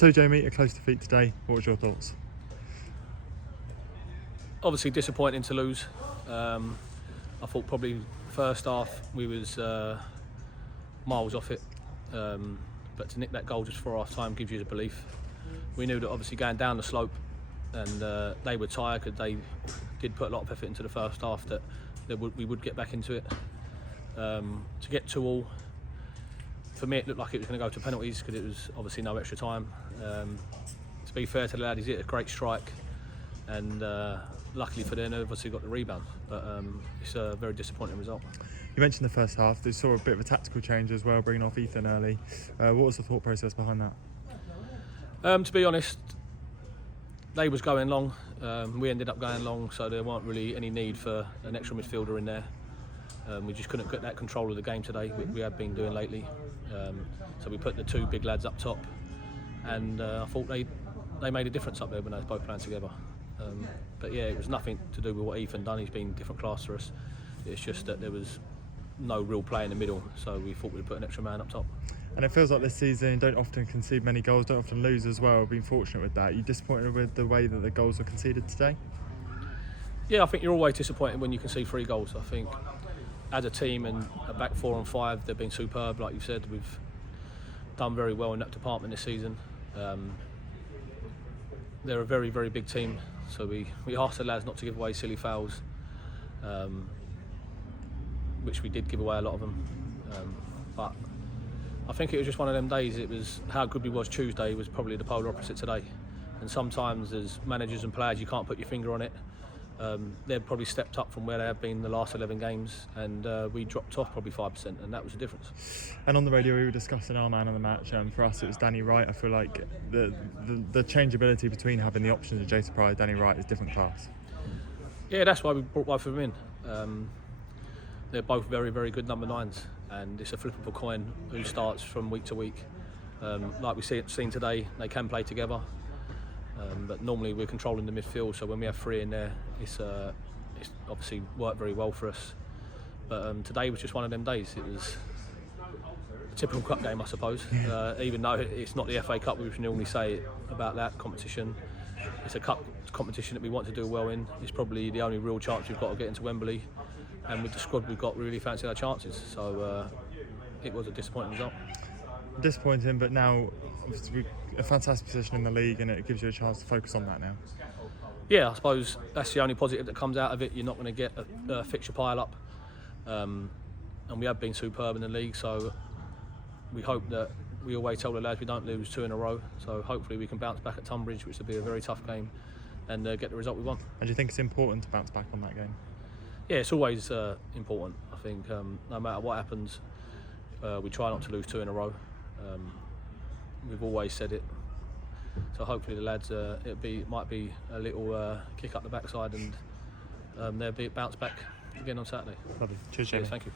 So Jamie, a close defeat today. What was your thoughts? Obviously disappointing to lose. I thought probably first half we was miles off it, but to nick that goal just before half time gives you the belief. We knew that obviously going down the slope, and they were tired because they did put a lot of effort into the first half, that we would get back into it. To get 2-2, for me it looked like it was going to go to penalties because it was obviously no extra time. To be fair to the lad, he's hit a great strike, and luckily for them, obviously got the rebound. But it's a very disappointing result. You mentioned the first half. They saw a bit of a tactical change as well, bringing off Ethan early. What was the thought process behind that? To be honest, they was going long. We ended up going long, so there weren't really any need for an extra midfielder in there. We just couldn't get that control of the game today. We have been doing lately. So we put the two big lads up top, and I thought they made a difference up there when they was both playing together. But yeah, it was nothing to do with what Ethan done. He's been different class to us. It's just that there was no real play in the middle, so we thought we'd put an extra man up top. And it feels like this season you don't often concede many goals, don't often lose as well. Been fortunate with that. Are you disappointed with the way that the goals were conceded today? Yeah, I think you're always disappointed when you concede 3 goals. I think as a team and a back 4 and 5, they've been superb. Like you said, we've done very well in that department this season. They're a very, very big team, so we asked the lads not to give away silly fouls, which we did give away a lot of them. But I think it was just one of them days. It was how good we was Tuesday was probably the polar opposite today. And sometimes as managers and players, you can't put your finger on it. They've probably stepped up from where they have been the last 11 games, and we dropped off probably 5%, and that was the difference. And on the radio we were discussing our man of the match. For us it was Danny Wright. I feel like the changeability between having the options of Jason Pryor and Danny Wright is different class. Yeah, that's why we brought both of them in. They're both very, very good number 9s, and it's a flip of a coin who starts from week to week. Like we seen today, they can play together. But normally we're controlling the midfield, so when we have 3 in there, it's obviously worked very well for us. But today was just one of them days. It was a typical cup game, I suppose. Even though it's not the FA Cup, we normally say about that competition. It's a cup competition that we want to do well in. It's probably the only real chance we've got to get into Wembley, and with the squad we've got, we really fancy our chances. So it was a disappointing result. Disappointing, but now obviously a fantastic position in the league, and it gives you a chance to focus on that now. Yeah, I suppose that's the only positive that comes out of it. You're not going to get a fixture pile up, and we have been superb in the league, so we hope that we always tell the lads we don't lose 2 in a row, so hopefully we can bounce back at Tunbridge, which will be a very tough game, and get the result we want. And do you think it's important to bounce back on that game? Yeah, it's always important. I think no matter what happens, we try not to lose 2 in a row. We've always said it, so hopefully the lads might be a little kick up the backside, and they'll be bounce back again on Saturday. Lovely. Cheers, Jamie. Thank you.